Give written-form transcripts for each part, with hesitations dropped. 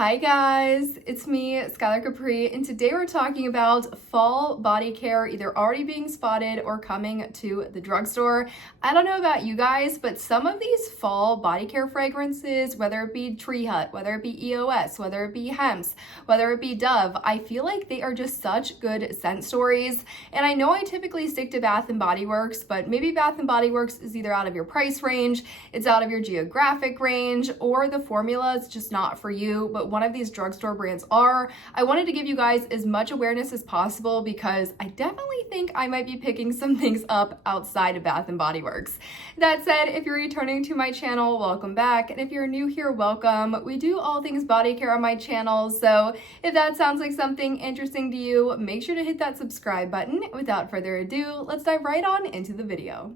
Hi guys, it's me, Skylar Capri, and today we're talking about fall body care either already being spotted or coming to the drugstore. I don't know about you guys, but some of these fall body care fragrances, whether it be Treehut, whether it be EOS, whether it be Hempz, whether it be Dove, I feel like they are just such good scent stories. And I know I typically stick to Bath & Body Works, but maybe Bath & Body Works is either out of your price range, it's out of your geographic range, or the formula is just not for you. But one of these drugstore brands are. I wanted to give you guys as much awareness as possible because I definitely think I might be picking some things up outside of Bath & Body Works. That said, if you're returning to my channel, welcome back. And if you're new here, welcome. We do all things body care on my channel, so if that sounds like something interesting to you, make sure to hit that subscribe button. Without further ado, let's dive right on into the video.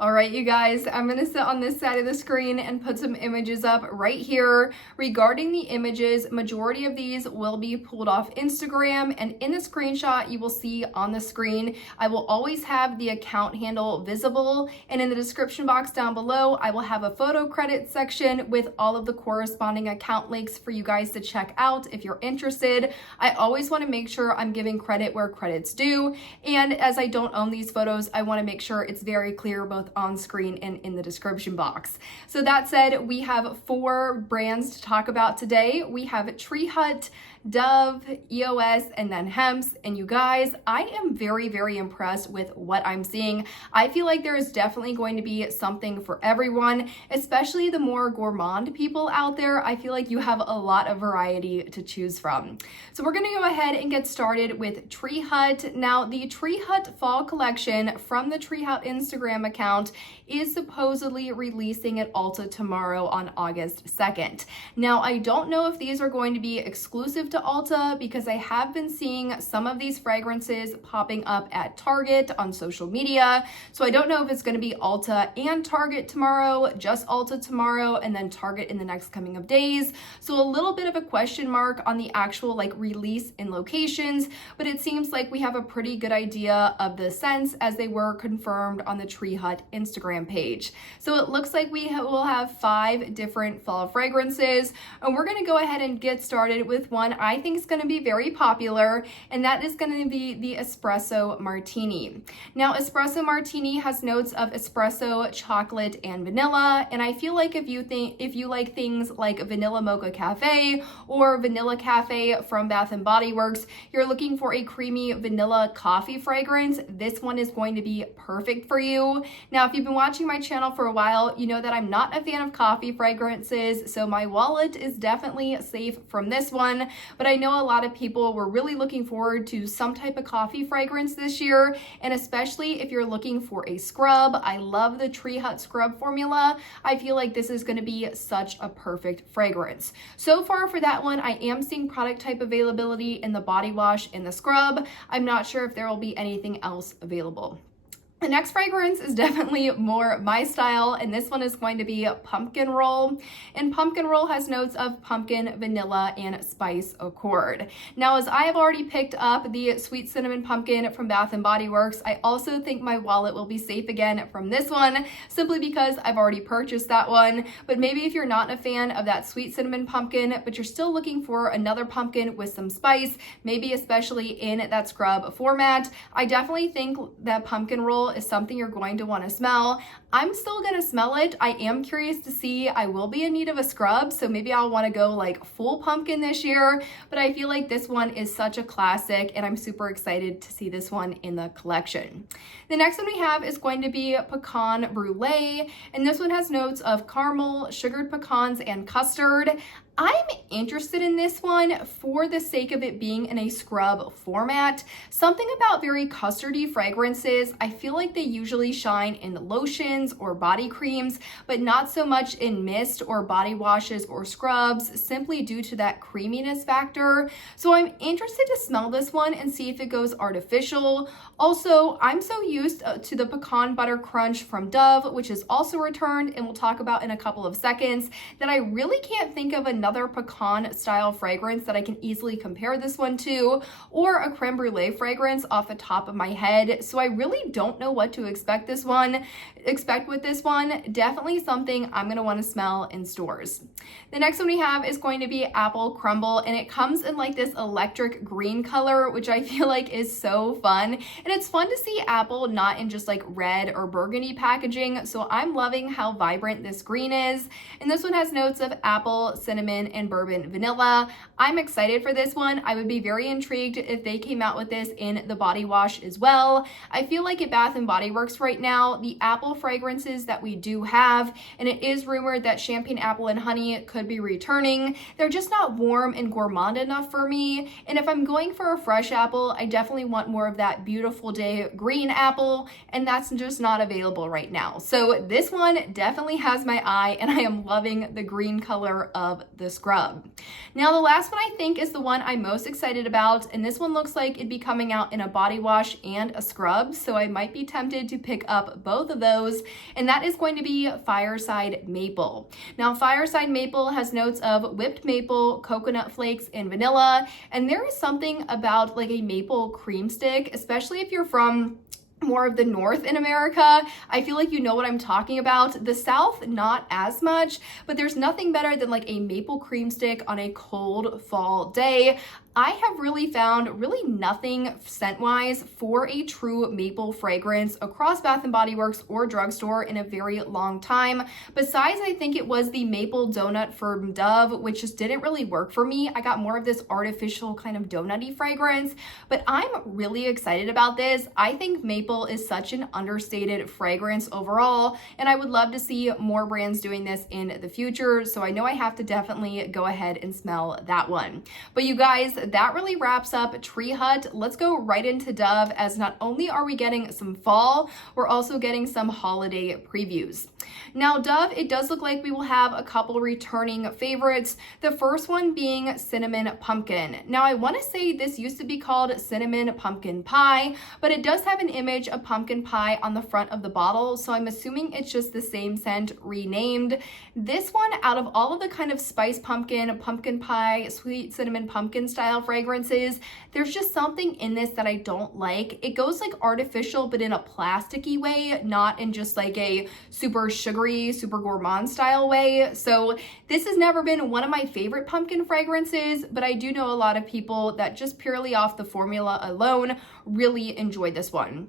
All right, you guys, I'm gonna sit on this side of the screen and put some images up right here. Regarding the images, majority of these will be pulled off Instagram, and in the screenshot you will see on the screen, I will always have the account handle visible, and in the description box down below, I will have a photo credit section with all of the corresponding account links for you guys to check out if you're interested. I always wanna make sure I'm giving credit where credit's due, and as I don't own these photos, I wanna make sure it's very clear both on screen and in the description box. So that said, we have 4 brands to talk about today. We have Treehut, Dove, EOS, and then Hempz. And you guys, I am very, very impressed with what I'm seeing. I feel like there is definitely going to be something for everyone, especially the more gourmand people out there. I feel like you have a lot of variety to choose from. So we're gonna go ahead and get started with Treehut. Now, the Treehut fall collection from the Treehut Instagram account is supposedly releasing at Ulta tomorrow on August 2nd. Now, I don't know if these are going to be exclusive to Ulta because I have been seeing some of these fragrances popping up at Target on social media. So I don't know if it's going to be Ulta and Target tomorrow, just Ulta tomorrow, and then Target in the next coming of days. So a little bit of a question mark on the actual release in locations, but it seems like we have a pretty good idea of the scents as they were confirmed on the Treehut Instagram page. So it looks like we will have 5 different fall fragrances, and we're going to go ahead and get started with one I think is going to be very popular, and that is going to be the Espresso Martini. Now, Espresso Martini has notes of espresso, chocolate, and vanilla, and I feel like if you like things like Vanilla Mocha Cafe or Vanilla Cafe from Bath & Body Works, you're looking for a creamy vanilla coffee fragrance, this one is going to be perfect for you. Now, if you've been watching my channel for a while, you know that I'm not a fan of coffee fragrances, so my wallet is definitely safe from this one. But I know a lot of people were really looking forward to some type of coffee fragrance this year, and especially if you're looking for a scrub. I love the Treehut scrub formula. I feel like this is going to be such a perfect fragrance. So far for that one, I am seeing product type availability in the body wash and the scrub. I'm not sure if there will be anything else available. The next fragrance is definitely more my style, and this one is going to be Pumpkin Roll. And Pumpkin Roll has notes of pumpkin, vanilla, and spice accord. Now, as I have already picked up the Sweet Cinnamon Pumpkin from Bath & Body Works, I also think my wallet will be safe again from this one, simply because I've already purchased that one. But maybe if you're not a fan of that Sweet Cinnamon Pumpkin, but you're still looking for another pumpkin with some spice, maybe especially in that scrub format, I definitely think that Pumpkin Roll is something you're going to want to smell. I'm still going to smell it. I am curious to see. I will be in need of a scrub, so maybe I'll want to go full pumpkin this year, but I feel like this one is such a classic, and I'm super excited to see this one in the collection. The next one we have is going to be Pecan Brulee, and this one has notes of caramel, sugared pecans, and custard. I'm interested in this one for the sake of it being in a scrub format. Something about very custardy fragrances, I feel like they usually shine in lotions or body creams, but not so much in mist or body washes or scrubs, simply due to that creaminess factor. So I'm interested to smell this one and see if it goes artificial. Also, I'm so used to the Pecan Butter Crunch from Dove, which is also returned and we'll talk about in a couple of seconds, that I really can't think of another another pecan style fragrance that I can easily compare this one to, or a creme brulee fragrance off the top of my head. So I really don't know what to expect with this one. Definitely something I'm gonna want to smell in stores. The next one we have is going to be Apple Crumble, and it comes in like this electric green color, which I feel like is so fun. And it's fun to see apple not in just like red or burgundy packaging, so I'm loving how vibrant this green is. And this one has notes of apple, cinnamon, and bourbon vanilla. I'm excited for this one. I would be very intrigued if they came out with this in the body wash as well. I feel like at Bath & Body Works right now, the apple fragrances that we do have, and it is rumored that champagne apple and honey could be returning, they're just not warm and gourmand enough for me. And if I'm going for a fresh apple, I definitely want more of that beautiful day green apple, and that's just not available right now. So this one definitely has my eye, and I am loving the green color of the scrub. Now the last one I think is the one I'm most excited about, and this one looks like it'd be coming out in a body wash and a scrub, so I might be tempted to pick up both of those, and that is going to be Fireside Maple. Now Fireside Maple has notes of whipped maple, coconut flakes, and vanilla, and there is something about like a maple cream stick, especially if you're from more of the north in America. I feel like you know what I'm talking about. The south, not as much, but there's nothing better than like a maple cream stick on a cold fall day. I have really found nothing scent-wise for a true maple fragrance across Bath & Body Works or Drugstore in a very long time. Besides, I think it was the maple donut from Dove, which just didn't really work for me. I got more of this artificial kind of donut-y fragrance, but I'm really excited about this. I think maple is such an understated fragrance overall, and I would love to see more brands doing this in the future. So I know I have to definitely go ahead and smell that one. But you guys, that really wraps up Treehut. Let's go right into Dove, as not only are we getting some fall, we're also getting some holiday previews. Now Dove, it does look like we will have a couple returning favorites. The first one being Cinnamon Pumpkin. Now I want to say this used to be called Cinnamon Pumpkin Pie, but it does have an image of pumpkin pie on the front of the bottle, so I'm assuming it's just the same scent renamed. This one, out of all of the kind of spice pumpkin, pumpkin pie, sweet cinnamon pumpkin style fragrances, there's just something in this that I don't like. It goes like artificial, but in a plasticky way, not in just like a super sugary, super gourmand style way. So this has never been one of my favorite pumpkin fragrances, but I do know a lot of people that just purely off the formula alone really enjoy this one.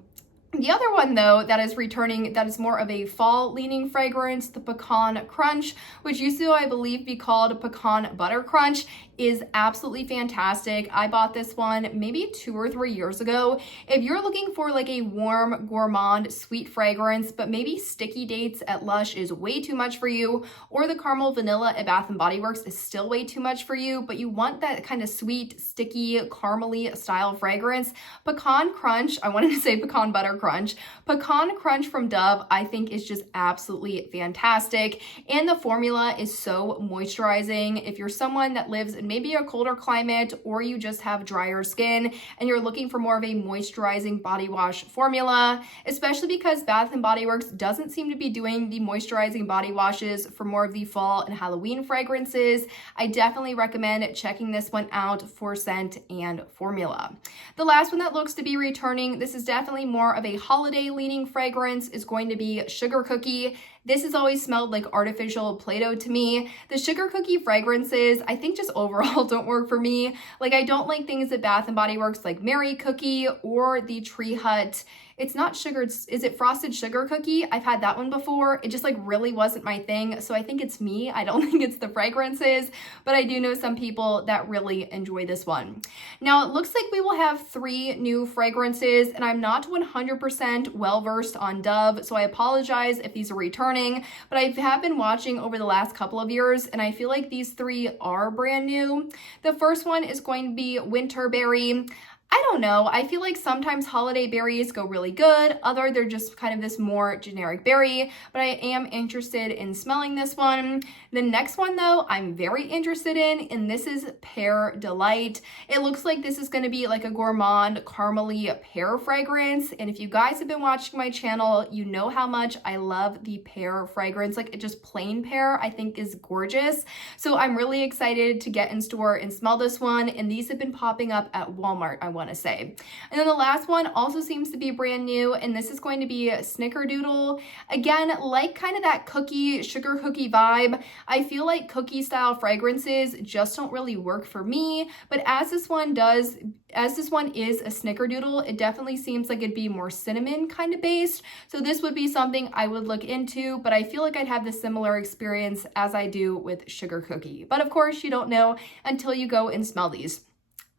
The other one, though, that is returning, that is more of a fall-leaning fragrance, the Pecan Crunch, which used to, I believe, be called Pecan Butter Crunch, is absolutely fantastic. I bought this one maybe 2 or 3 years ago. If you're looking for like a warm, gourmand, sweet fragrance, but maybe Sticky Dates at Lush is way too much for you, or the Caramel Vanilla at Bath & Body Works is still way too much for you, but you want that kind of sweet, sticky, caramely style fragrance, Pecan Crunch, I wanted to say Pecan Butter Crunch. Pecan Crunch from Dove, I think, is just absolutely fantastic. And the formula is so moisturizing. If you're someone that lives in maybe a colder climate, or you just have drier skin and you're looking for more of a moisturizing body wash formula, especially because Bath & Body Works doesn't seem to be doing the moisturizing body washes for more of the fall and Halloween fragrances, I definitely recommend checking this one out for scent and formula. The last one that looks to be returning, this is definitely more of a holiday leaning fragrance, is going to be Sugar Cookie. This has always smelled like artificial Play-Doh to me. The sugar cookie fragrances, I think, just overall don't work for me. Like, I don't like things at Bath & Body Works like Mary Cookie or the Treehut. It's not sugared, is it Frosted Sugar Cookie? I've had that one before. It just like really wasn't my thing. So I think it's me. I don't think it's the fragrances, but I do know some people that really enjoy this one. Now it looks like we will have 3 new fragrances, and I'm not 100% well-versed on Dove, so I apologize if these are returning, but I have been watching over the last couple of years, and I feel like these 3 are brand new. The first one is going to be Winterberry. I don't know. I feel like sometimes holiday berries go really good. Other, they're just kind of this more generic berry, but I am interested in smelling this one. The next one though, I'm very interested in, and this is Pear Delight. It looks like this is going to be like a gourmand caramely pear fragrance. And if you guys have been watching my channel, you know how much I love the pear fragrance. Like just plain pear, I think is gorgeous. So I'm really excited to get in store and smell this one. And these have been popping up at Walmart, I want to say. And then the last one also seems to be brand new, and this is going to be Snickerdoodle. Again, like kind of that cookie, sugar cookie vibe. I feel like cookie style fragrances just don't really work for me, but as this one is a Snickerdoodle, it definitely seems like it'd be more cinnamon kind of based. So this would be something I would look into, but I feel like I'd have the similar experience as I do with sugar cookie. But of course, you don't know until you go and smell these.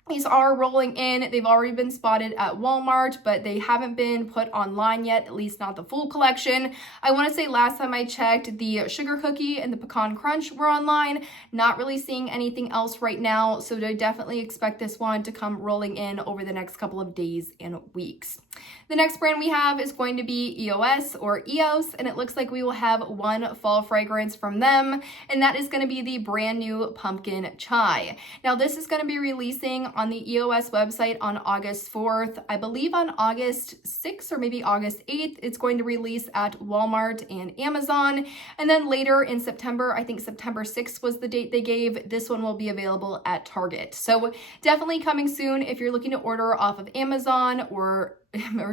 These are rolling in. They've already been spotted at Walmart, but they haven't been put online yet, at least not the full collection. I want to say last time I checked, the Sugar Cookie and the Pecan Crunch were online. Not really seeing anything else right now, so I definitely expect this one to come rolling in over the next couple of days and weeks. The next brand we have is going to be EOS or EOS, and it looks like we will have one fall fragrance from them, and that is going to be the brand new Pumpkin Chai. Now this is going to be releasing on the EOS website on August 4th. I believe on August 6th or maybe August 8th, it's going to release at Walmart and Amazon. And then later in September, I think September 6th was the date they gave, this one will be available at Target. So definitely coming soon if you're looking to order off of Amazon or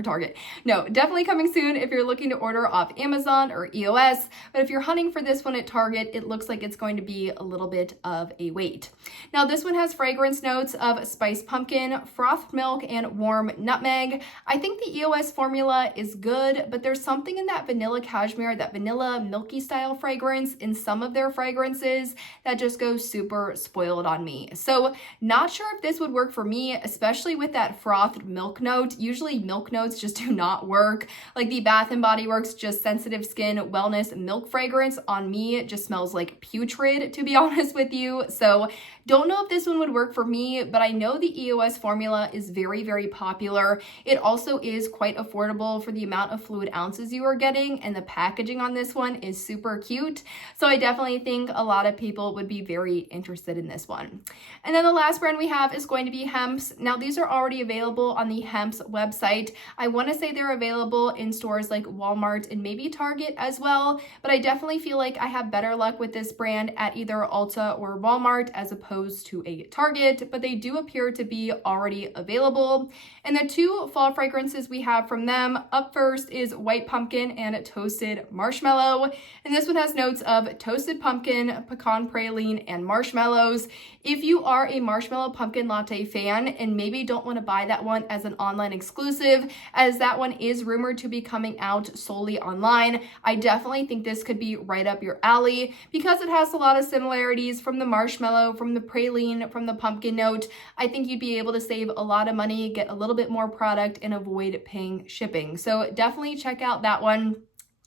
Target. No, definitely coming soon if you're looking to order off Amazon or EOS. But if you're hunting for this one at Target, it looks like it's going to be a little bit of a wait. Now this one has fragrance notes of spiced pumpkin, frothed milk, and warm nutmeg. I think the EOS formula is good, but there's something in that vanilla cashmere, that vanilla milky style fragrance in some of their fragrances that just goes super spoiled on me. So not sure if this would work for me, especially with that frothed milk note. Usually milk notes just do not work. Like the Bath & Body Works Just Sensitive Skin Wellness Milk fragrance on me, it just smells like putrid, to be honest with you. So don't know if this one would work for me, but I know the EOS formula is very, very popular. It also is quite affordable for the amount of fluid ounces you are getting, and the packaging on this one is super cute. So I definitely think a lot of people would be very interested in this one. And then the last brand we have is going to be Hempz. Now these are already available on the Hempz website. I want to say they're available in stores like Walmart and maybe Target as well, but I definitely feel like I have better luck with this brand at either Ulta or Walmart as opposed to a Target, but they do appear to be already available. And the two fall fragrances we have from them, up first is White Pumpkin and Toasted Marshmallow, and this one has notes of toasted pumpkin, pecan praline, and marshmallows. If you are a marshmallow pumpkin latte fan and maybe don't want to buy that one as an online exclusive, as that one is rumored to be coming out solely online, I definitely think this could be right up your alley because it has a lot of similarities from the marshmallow, from the praline, from the pumpkin note. I think you'd be able to save a lot of money, get a little bit more product, and avoid paying shipping. So definitely check out that one.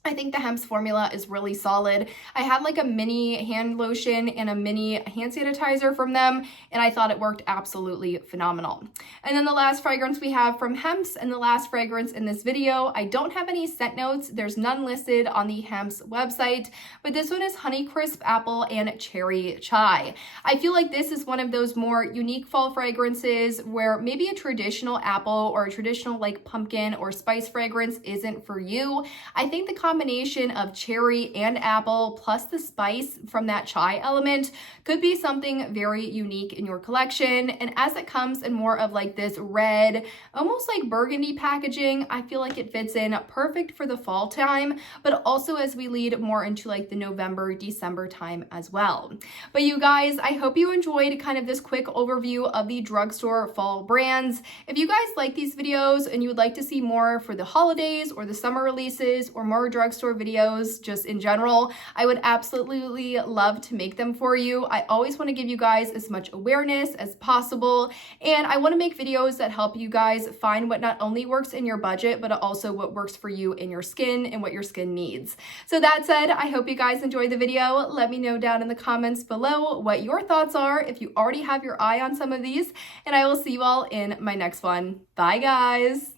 I think the Hempz formula is really solid. I had like a mini hand lotion and a mini hand sanitizer from them, and I thought it worked absolutely phenomenal. And then the last fragrance we have from Hempz, and the last fragrance in this video, I don't have any scent notes. There's none listed on the Hempz website, but this one is Honeycrisp Apple and Cherry Chai. I feel like this is one of those more unique fall fragrances where maybe a traditional apple or a traditional like pumpkin or spice fragrance isn't for you. I think the combination of cherry and apple plus the spice from that chai element could be something very unique in your collection. And as it comes in more of like this red, almost like burgundy packaging, I feel like it fits in perfect for the fall time, but also as we lead more into like the November, December time as well. But you guys, I hope you enjoyed kind of this quick overview of the drugstore fall brands. If you guys like these videos and you would like to see more for the holidays or the summer releases or more drugstore videos just in general, I would absolutely love to make them for you. I always want to give you guys as much awareness as possible, and I want to make videos that help you guys find what not only works in your budget, but also what works for you in your skin and what your skin needs. So that said, I hope you guys enjoyed the video. Let me know down in the comments below what your thoughts are if you already have your eye on some of these, and I will see you all in my next one. Bye guys!